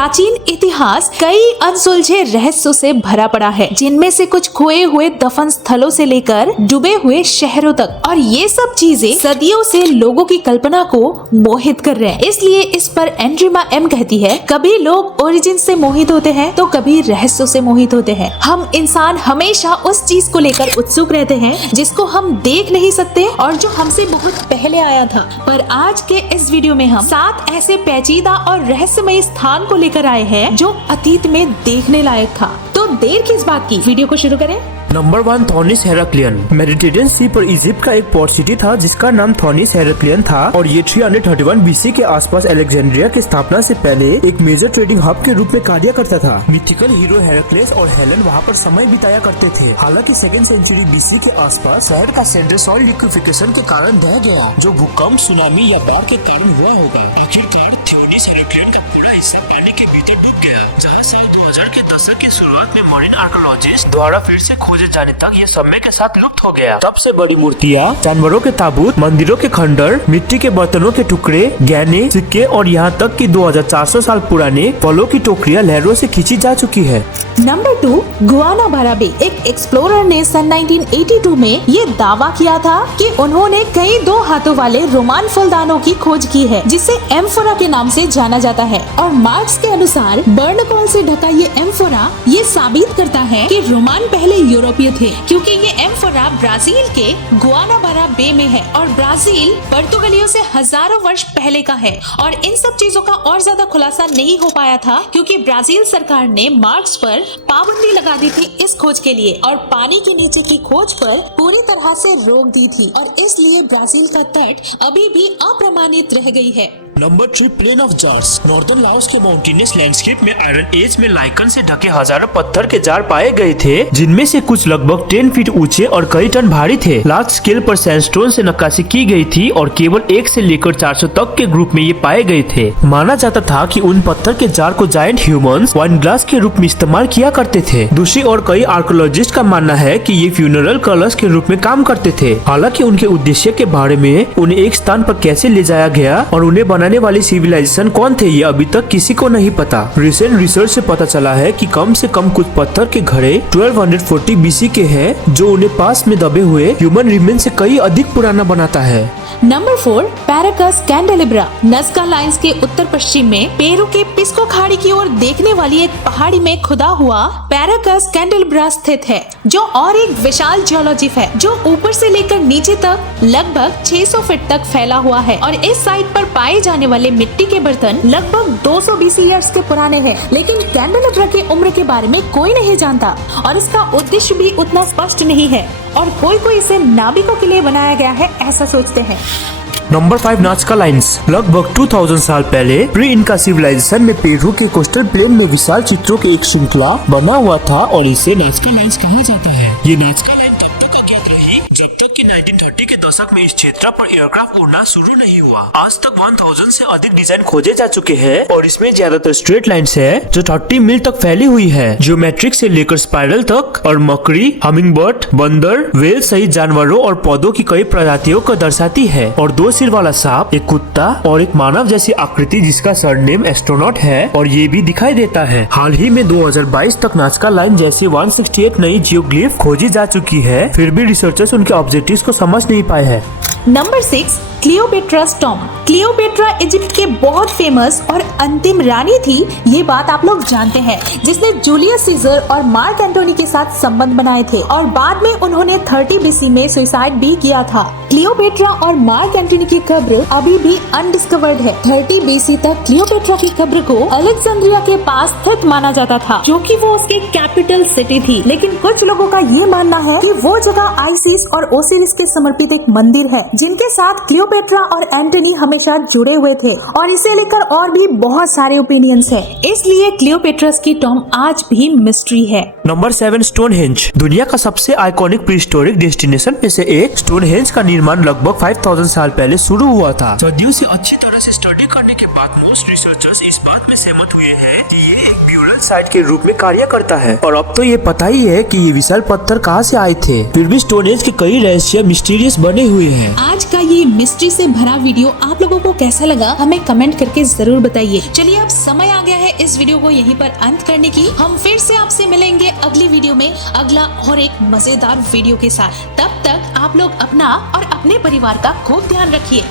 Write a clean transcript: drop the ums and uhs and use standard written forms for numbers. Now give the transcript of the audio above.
प्राचीन इतिहास कई अनसुलझे रहस्यों से भरा पड़ा है, जिनमें से कुछ खोए हुए दफन स्थलों से लेकर डूबे हुए शहरों तक। और ये सब चीजें सदियों से लोगों की कल्पना को मोहित कर रहे हैं। इसलिए इस पर एंड्रिमा एम कहती है, कभी लोग ओरिजिन से मोहित होते हैं तो कभी रहस्यों से मोहित होते हैं। हम इंसान हमेशा उस चीज को लेकर उत्सुक रहते हैं जिसको हम देख नहीं सकते और जो हमसे बहुत पहले आया था। पर आज के इस वीडियो में हम 7 ऐसे पेचीदा और रहस्यमय स्थान को लेकर आए हैं जो अतीत में देखने लायक था। तो देर किस बात की, वीडियो को शुरू करें। नंबर 1, थॉनिस हेराक्लियन। मेडिटेरियन सी पर इजिप्ट का एक पोर्ट सिटी था जिसका नाम थॉनिस हेराक्लियन था और ये 331 बीसी के आसपास अलेक्जेंड्रिया की स्थापना से पहले एक मेजर ट्रेडिंग हब के रूप में कार्य करता था। मिथिकल हीरो हेराक्लेस और हेलन वहाँ पर समय बिताया करते थे। हालांकि 2nd सेंचुरी बीसी के आसपास शहर का सेंटर सॉइल लिक्विफिकेशन के कारण ढह गया, जो भूकंप, सुनामी या बाढ़ के कारण हुआ होगा। आखिरकार थॉनिस हेराक्लियन का पूरा हिस्सा पानी के भीतर डूब गया, जहाँ साल 2000 के दशक की शुरुआत में मरीन आर्कियोलॉजिस्ट द्वारा फिर से खोजे जाने तक ये समय के साथ लुप्त हो गया। तब से बड़ी मूर्तियाँ, जानवरों के ताबूत, मंदिरों के खंडर, मिट्टी के बर्तनों के टुकड़े, गहने, सिक्के और यहाँ तक कि 2400 साल पुराने फलों की टोकरियाँ लहरों से खींची जा चुकी है। नंबर 2, गुआनाबारा बे। एक एक्सप्लोरर ने सन 1982 में ये दावा किया था कि उन्होंने कई 2 हाथों वाले रोमान फूलदानों की खोज की है, जिसे एम्फोरा के नाम से जाना जाता है। और मार्क्स के अनुसार बर्नकॉल से ढका ये एम्फोरा ये साबित करता है कि रोमान पहले यूरोपीय थे, क्योंकि ये एम्फोरा ब्राजील के गुआनाबारा बे में है और ब्राजील पुर्तगालियों से हजारों वर्ष पहले का है। और इन सब चीजों का और ज्यादा खुलासा नहीं हो पाया था क्योंकि ब्राजील सरकार ने मार्क्स पर पाबंदी लगा दी थी इस खोज के लिए और पानी के नीचे की खोज पर पूरी तरह से रोक दी थी और इसलिए ब्राजील का तट अभी भी अप्रमाणित रह गई है। Number 3, Plain of Jars. Northern Laos के माउंटेनियस लैंडस्केप में आयरन एज में लाइकन से ढके हजारों पत्थर के जार पाए गए थे, जिनमें से कुछ लगभग 10 फीट ऊंचे और कई टन भारी थे। लार्ज स्केल पर सैंडस्टोन से नक्काशी की गई थी और केवल 1 से लेकर 400 तक के ग्रुप में ये पाए गए थे। माना जाता था कि उन पत्थर के जार को जायंट ह्यूमंस वाइन ग्लास के रूप में इस्तेमाल किया करते थे। दूसरी ओर कई आर्कियोलॉजिस्ट का मानना है कि ये फ्यूनरल कलश के रूप में काम करते थे। हालांकि उनके उद्देश्य के बारे में, उन्हें एक स्थान पर कैसे ले जाया गया और उन्हें बनाने वाली सिविलाइजेशन कौन थे, ये अभी तक किसी को नहीं पता। रिसेंट रिसर्च से पता चला है कि कम से कम कुछ पत्थर के घड़े 1240 बीसी के हैं, जो उन्हें पास में दबे हुए ह्यूमन रिमेन से कई अधिक पुराना बनाता है। नंबर 4, पैराकस कैंडेलिब्रा। नज़का लाइन्स के उत्तर पश्चिम में पेरू के पिस्को खाड़ी की ओर देखने वाली एक पहाड़ी में खुदा हुआ पैराकस कैंडेलिब्रा स्थित है, जो और एक विशाल जियोलॉजिक है जो ऊपर से लेकर नीचे तक लगभग 600 फीट तक फैला हुआ है। और इस साइट पर पाए जाने वाले मिट्टी के बर्तन लगभग 200 बीसी ईयर्स के पुराने हैं, लेकिन कैंडेलिब्रा की उम्र के बारे में कोई नहीं जानता और इसका उद्देश्य भी उतना स्पष्ट नहीं है और कोई इसे नाविकों के लिए बनाया गया है ऐसा सोचते हैं। Number 5, Nazca lines. लगभग 2000 साल पहले प्री इनका सिविलाइजेशन में पेरू के कोस्टल प्लेन में विशाल चित्रों की एक श्रृंखला बना हुआ था और इसे नाज़का लाइन्स कहा जाता है। ये नाज़का लाइन तब तक अज्ञात रही जब तक कि 1930 के दशक में इस क्षेत्र पर एयरक्राफ्ट उड़ना शुरू नहीं हुआ। आज तक 1000 से अधिक डिजाइन खोजे जा चुके हैं और इसमें ज्यादातर स्ट्रेट लाइन्स है जो 30 मील तक फैली हुई है। ज्योमेट्रिक से लेकर स्पाइरल तक और मकड़ी, हमिंगबर्ड, बंदर, व्हेल सहित जानवरों और पौधों की कई प्रजातियों को दर्शाती है। और 2 सिर वाला सांप, एक कुत्ता और एक मानव जैसी आकृति जिसका सरनेम एस्ट्रोनॉट है और ये भी दिखाई देता है। हाल ही में 2022 तक नाज़का लाइन जैसी 168 नई जियोग्लिफ खोजी जा चुकी है, फिर भी रिसर्चर्स उनके ऑब्जेक्टिव्स को समझ नहीं पाए हैं। Number 6, Cleopatra's tomb. Cleopatra Egypt के बहुत फेमस और अंतिम रानी थी, ये बात आप लोग जानते हैं, जिसने जूलियस सीजर और मार्क एंटोनी के साथ संबंध बनाए थे और बाद में उन्होंने 30 बीसी में सुसाइड भी किया था। क्लियोपेट्रा और मार्क एंटोनी की कब्र अभी भी अनडिस्कवर्ड है। 30 बीसी तक क्लियोपेट्रा की कब्र को अलेक्जेंड्रिया के पास स्थित माना जाता था, जो कि वो उसकी कैपिटल सिटी थी। लेकिन कुछ लोगों का ये मानना है कि वो जगह आइसिस और ओसिरिस के समर्पित एक मंदिर है, जिनके साथ क्लियोपेट्रा और एंटोनी हमेशा जुड़े हुए थे और इसे लेकर और भी बहुत सारे ओपिनियंस हैं। इसलिए क्लियोपेट्रास की टॉम आज भी मिस्ट्री है। Number 7 Stonehenge. दुनिया का सबसे आइकॉनिक प्रीहिस्टोरिक डेस्टिनेशन में से एक स्टोनहेंज का निर्माण लगभग 5000 साल पहले शुरू हुआ था। सदियों से अच्छी तरह से स्टडी करने के बाद मोस्ट रिसर्चर्स इस बात में सहमत हुए हैं कि ये एक ब्यूरल साइट के रूप में कार्य करता है। और अब तो ये पता ही है कि ये विशाल पत्थर कहाँ से आए थे। फिर भी स्टोनहेंज के कई रहस्य मिस्टीरियस बने हुए हैं। आज का ये मिस्ट्री से भरा वीडियो आप लोगों को कैसा लगा हमें कमेंट करके जरूर बताइए। चलिए अब समय आ गया है इस वीडियो को यहीं पर अंत करने की। हम फिर से आपसे मिलेंगे अगली वीडियो में अगला और एक मजेदार वीडियो के साथ। तब तक आप लोग अपना और अपने परिवार का खूब ध्यान रखिए।